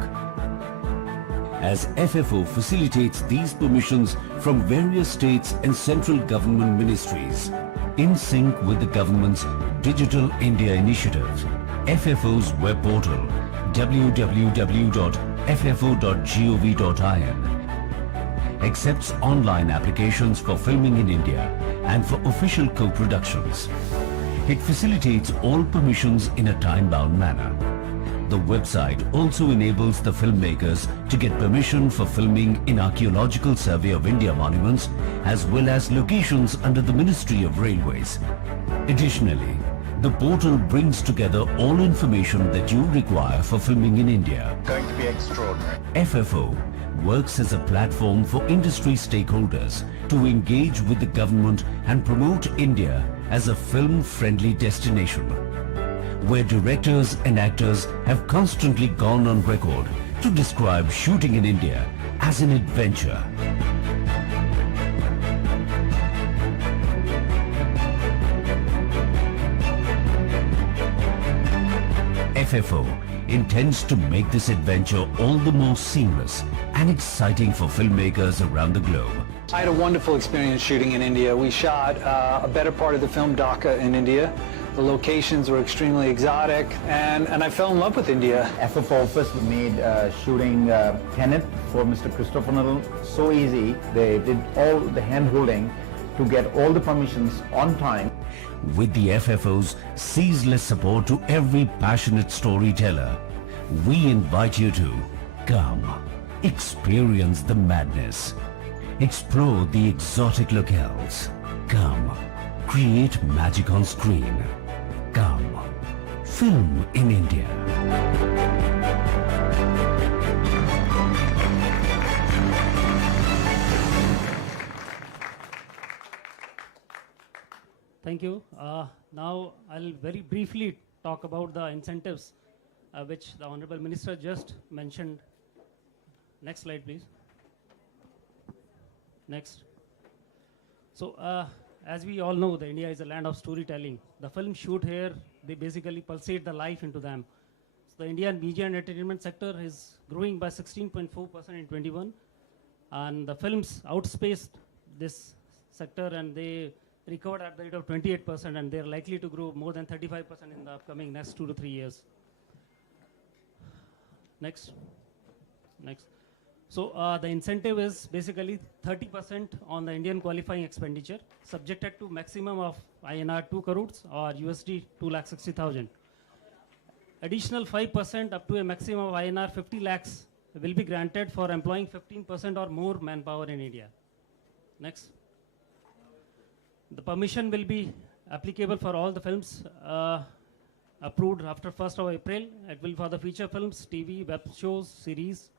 as FFO facilitates these permissions from various states and central government ministries. In sync with the government's Digital India initiative, FFO's web portal www.ffo.gov.in accepts online applications for filming in India and for official co-productions. It facilitates all permissions in a time-bound manner. The website also enables the filmmakers to get permission for filming in Archaeological Survey of India monuments as well as locations under the Ministry of Railways. Additionally, the portal brings together all information that you require for filming in India. Going to be extraordinary. FFO works as a platform for industry stakeholders to engage with the government and promote India as a film-friendly destination, where directors and actors have constantly gone on record to describe shooting in India as an adventure. FFO intends to make this adventure all the more seamless and exciting for filmmakers around the globe. I had a wonderful experience shooting in India. We shot a better part of the film Dhaka in India. The locations were extremely exotic, and I fell in love with India. FFO office made shooting Tenet for Mr. Christopher Nolan so easy. They did all the hand-holding to get all the permissions on time. With the FFO's ceaseless support to every passionate storyteller, we invite you to come, experience the madness, explore the exotic locales, come, create magic on screen, come, film in India. Thank you. Now I'll very briefly talk about the incentives which the Honorable Minister just mentioned. Next slide, please. Next. So, as we all know, India is a land of storytelling. The film shoot here, they basically pulsate the life into them. So the Indian media and entertainment sector is growing by 16.4% in 21, and the films outspaced this sector, and they recovered at the rate of 28%, and they're likely to grow more than 35% in the upcoming next 2 to 3 years. Next. Next. So the incentive is basically 30% on the Indian qualifying expenditure, subjected to maximum of INR 2 crores or USD 2,60,000. Additional 5% up to a maximum of INR 50 lakhs will be granted for employing 15% or more manpower in India. Next. The permission will be applicable for all the films approved after 1st of April. It will for the feature films, TV, web shows, series,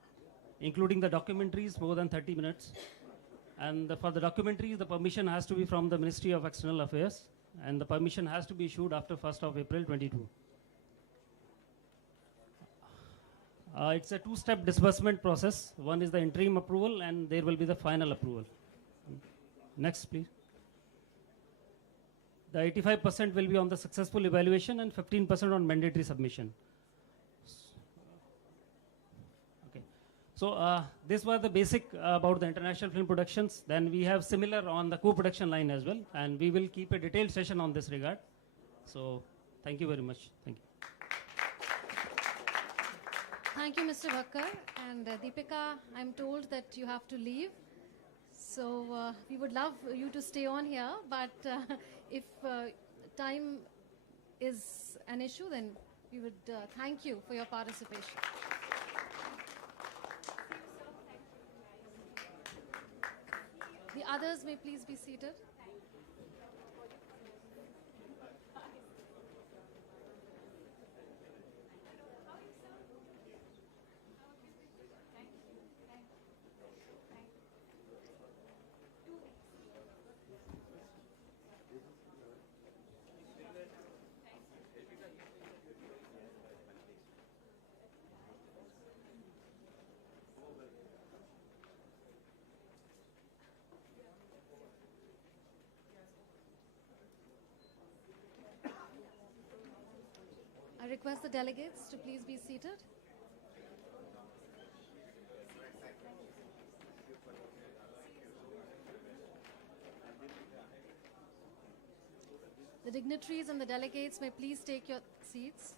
including the documentaries more than 30 minutes. And for the documentaries, the permission has to be from the Ministry of External Affairs, and the permission has to be issued after 1st of April 22. It's a two-step disbursement process. One is the interim approval, and there will be the final approval. Next, please. The 85% will be on the successful evaluation and 15% on mandatory submission. Okay. So this was the basic about the international film productions. Then we have similar on the co-production line as well, and we will keep a detailed session on this regard. So thank you very much. Thank you. Thank you, Mr. Bhakkar. And Deepika, I'm told that you have to leave. So we would love you to stay on here, but if time is an issue, then we would thank you for your participation. The others may please be seated. I request the delegates to please be seated. The dignitaries and the delegates may please take your seats.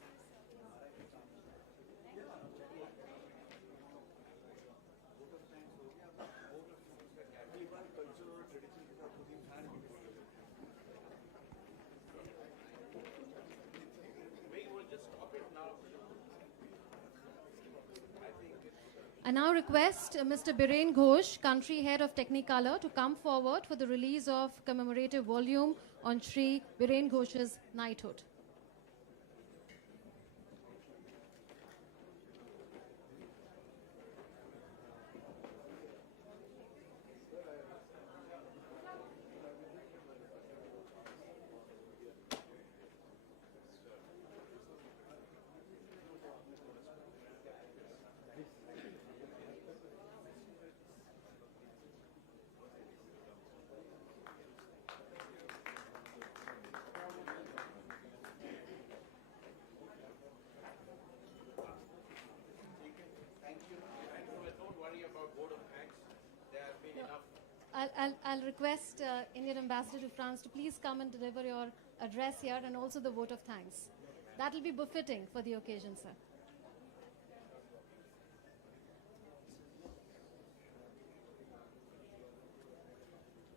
I now request Mr. Biren Ghosh, Country Head of Technicolor, to come forward for the release of commemorative volume on Shri Biren Ghosh's knighthood. I'll request Indian Ambassador to France to please come and deliver your address here and also the vote of thanks. That will be befitting for the occasion, sir.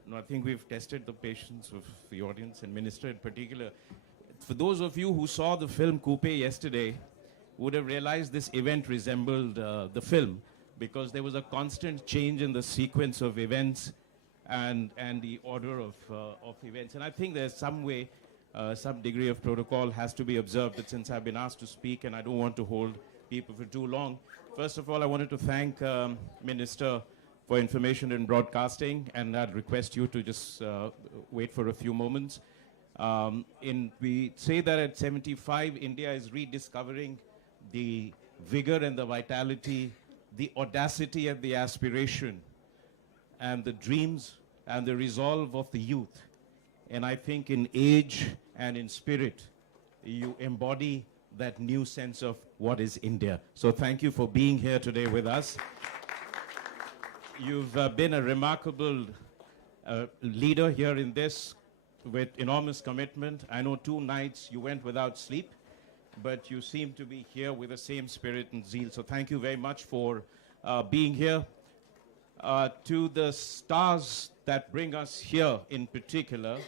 No, I think we've tested the patience of the audience and Minister in particular. For those of you who saw the film Coupe yesterday, would have realized this event resembled the film because there was a constant change in the sequence of events and the order of events. And I think there's some way, some degree of protocol has to be observed. But since I've been asked to speak and I don't want to hold people for too long, first of all, I wanted to thank Minister for Information and Broadcasting, and I'd request you to just wait for a few moments. We say that at 75, India is rediscovering the vigor and the vitality, the audacity and the aspiration, and the dreams and the resolve of the youth. And I think in age and in spirit, you embody that new sense of what is India. So thank you for being here today with us. You've been a remarkable leader here in this with enormous commitment. I know 2 nights you went without sleep, but you seem to be here with the same spirit and zeal. So thank you very much for being here. To the stars that bring us here in particular,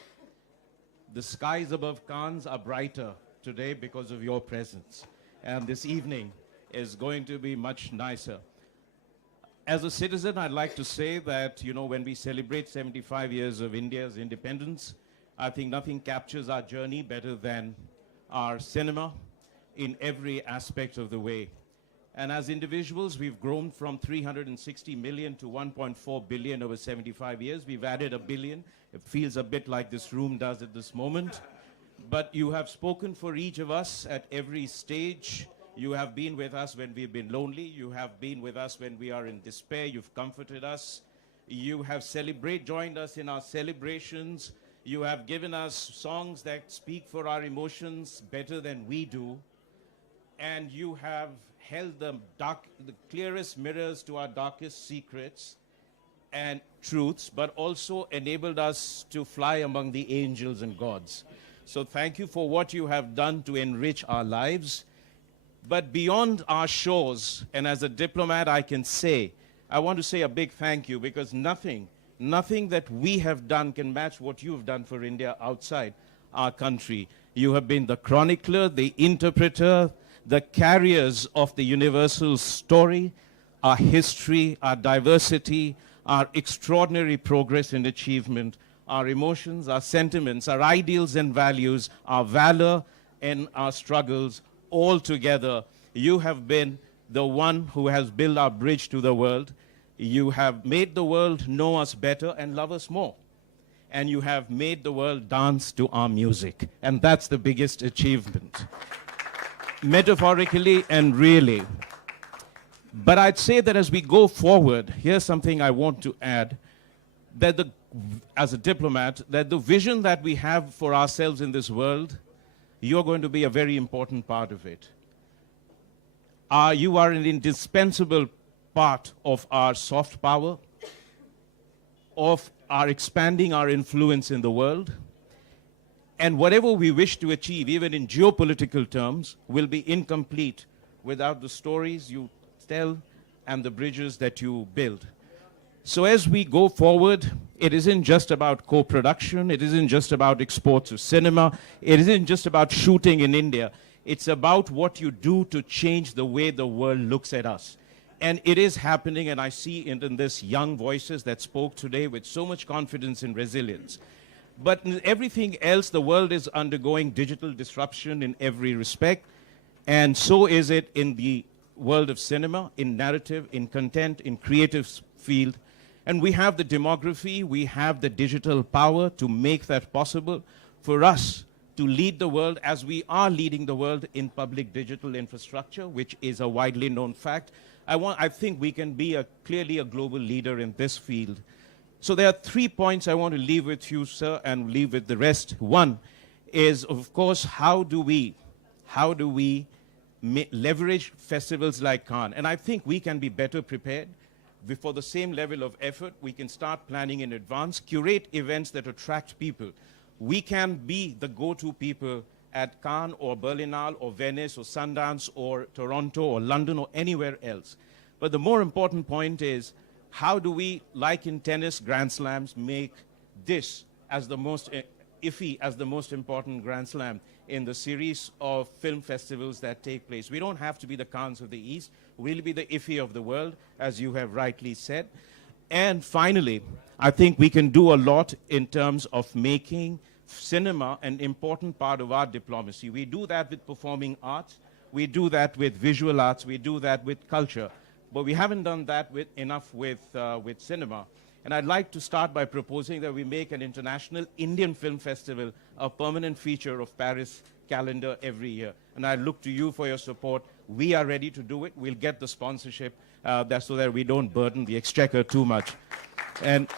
the skies above Cannes are brighter today because of your presence. And this evening is going to be much nicer. As a citizen, I'd like to say that, you know, when we celebrate 75 years of India's independence, I think nothing captures our journey better than our cinema in every aspect of the way. And as individuals, we've grown from 360 million to 1.4 billion over 75 years. We've added 1 billion. It feels a bit like this room does at this moment. But you have spoken for each of us at every stage. You have been with us when we've been lonely. You have been with us when we are in despair. You've comforted us. You have joined us in our celebrations. You have given us songs that speak for our emotions better than we do. And you have held the clearest mirrors to our darkest secrets and truths, but also enabled us to fly among the angels and gods. So thank you for what you have done to enrich our lives. But beyond our shores, and as a diplomat, I want to say a big thank you, because nothing that we have done can match what you've done for India outside our country. You have been the chronicler, the interpreter, the carriers of the universal story, our history, our diversity, our extraordinary progress and achievement, our emotions, our sentiments, our ideals and values, our valor and our struggles, all together. You have been the one who has built our bridge to the world. You have made the world know us better and love us more. And you have made the world dance to our music. And that's the biggest achievement, metaphorically and really. But I'd say that as we go forward, here's something I want to add, that as a diplomat, that the vision that we have for ourselves in this world, you're going to be a very important part of it. You are an indispensable part of our soft power, of our expanding our influence in the world. And whatever we wish to achieve, even in geopolitical terms, will be incomplete without the stories you tell and the bridges that you build. So as we go forward, it isn't just about co-production, it isn't just about exports of cinema, it isn't just about shooting in India. It's about what you do to change the way the world looks at us. And it is happening, and I see it in this young voices that spoke today with so much confidence and resilience. But in everything else, the world is undergoing digital disruption in every respect, and so is it in the world of cinema, in narrative, in content, in creative field. And we have the demography, we have the digital power to make that possible for us to lead the world as we are leading the world in public digital infrastructure, which is a widely known fact. I think we can be clearly a global leader in this field. So there are 3 points I want to leave with you, sir, and leave with the rest. One is, of course, how do we leverage festivals like Cannes? And I think we can be better prepared. For the same level of effort, we can start planning in advance, curate events that attract people. We can be the go-to people at Cannes or Berlinale or Venice or Sundance or Toronto or London or anywhere else. But the more important point is, how do we, like in tennis Grand Slams, make this as the most IFFI as the most important Grand Slam in the series of film festivals that take place? We don't have to be the Cannes of the East. We'll be the IFFI of the world, as you have rightly said. And finally, I think we can do a lot in terms of making cinema an important part of our diplomacy. We do that with performing arts. We do that with visual arts. We do that with culture. But we haven't done that enough with cinema. And I'd like to start by proposing that we make an international Indian Film Festival a permanent feature of Paris calendar every year. And I look to you for your support. We are ready to do it. We'll get the sponsorship so that we don't burden the exchequer too much. And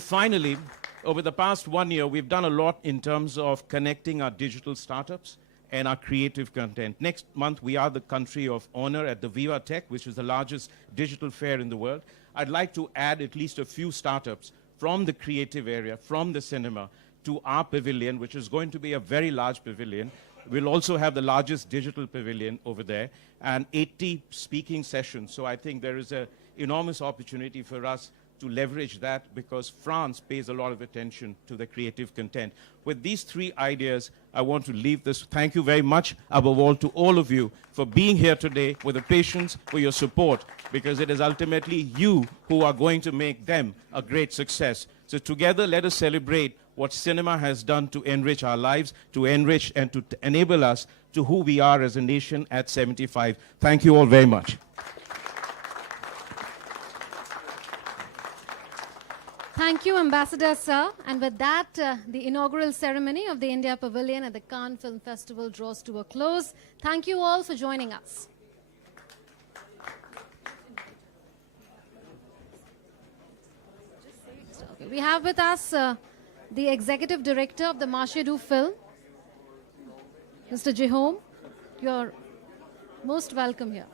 finally, over the past 1 year, we've done a lot in terms of connecting our digital startups and our creative content. Next month, we are the country of honor at the Viva Tech, which is the largest digital fair in the world. I'd like to add at least a few startups from the creative area, from the cinema, to our pavilion, which is going to be a very large pavilion. We'll also have the largest digital pavilion over there and 80 speaking sessions. So I think there is an enormous opportunity for us to leverage that, because France pays a lot of attention to the creative content. With these 3 ideas, I want to leave this. Thank you very much, above all, to all of you for being here today, for the patience, for your support, because it is ultimately you who are going to make them a great success. So together, let us celebrate what cinema has done to enrich our lives, to enrich and to enable us to who we are as a nation at 75. Thank you all very much. Thank you, Ambassador Sir. And with that, the inaugural ceremony of the India Pavilion at the Cannes Film Festival draws to a close. Thank you all for joining us. Okay, we have with us the Executive Director of the Marché du Film, Mr. Jehome. You're most welcome here.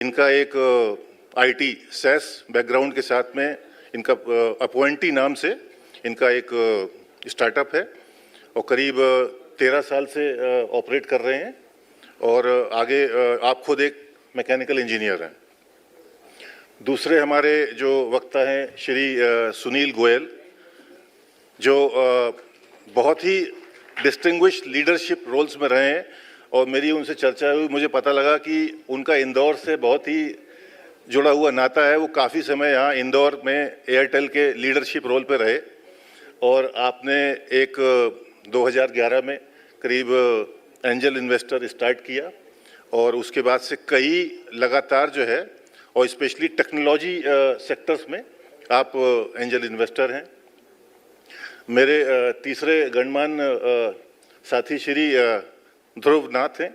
इनका एक IT cess background के साथ में इनका appointee नाम से इनका एक स्टार्टअप है और करीब 13 साल से ऑपरेट कर रहे हैं और आगे आप खुद एक मैकेनिकल इंजीनियर हैं। दूसरे हमारे जो वक्ता हैं श्री सुनील गोयल, जो बहुत ही डिस्टिंग्विश्ड लीडरशिप रोल्स में रहे हैं और मेरी उनसे चर्चा हुई, मुझे पता लगा कि उनका इंदौर से बहुत ही जुड़ा हुआ नाता है। वो काफ़ी समय यहाँ इंदौर में एयरटेल के लीडरशिप रोल पे रहे और आपने एक 2011 में करीब एंजल इन्वेस्टर स्टार्ट किया और उसके बाद से कई लगातार जो है और स्पेशली टेक्नोलॉजी सेक्टर्स में आप एंजल इन्वेस्टर हैं। मेरे तीसरे गणमान्य साथी श्री ध्रुव नाथ हैं,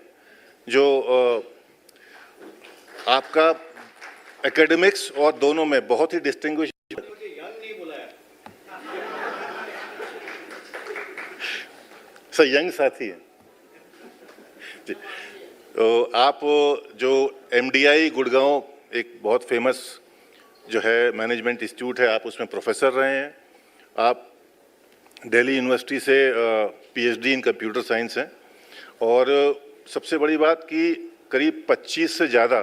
जो आपका एकेडमिक्स और दोनों में बहुत ही डिस्टिंग्विश सर यंग साथी हैं जी। तो आप जो एमडीआई गुड़गांव एक बहुत फेमस जो है मैनेजमेंट इंस्टीट्यूट है, आप उसमें प्रोफेसर रहे हैं। आप दिल्ली यूनिवर्सिटी से पीएचडी इन कंप्यूटर साइंस हैं और सबसे बड़ी बात कि करीब 25 से ज़्यादा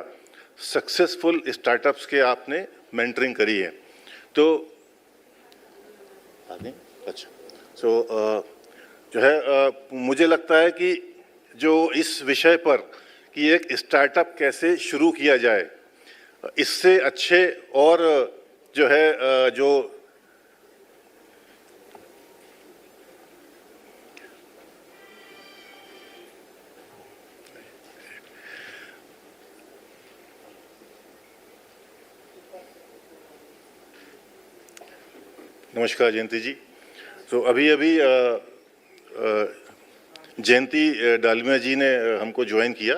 सक्सेसफुल स्टार्टअप्स के आपने मेंटरिंग करी है। तो अच्छा जो है मुझे लगता है कि जो इस विषय पर कि एक स्टार्टअप कैसे शुरू किया जाए, इससे अच्छे और जो है जो नमस्कार जयंती जी। तो अभी जयंती डालमिया जी ने हमको ज्वाइन किया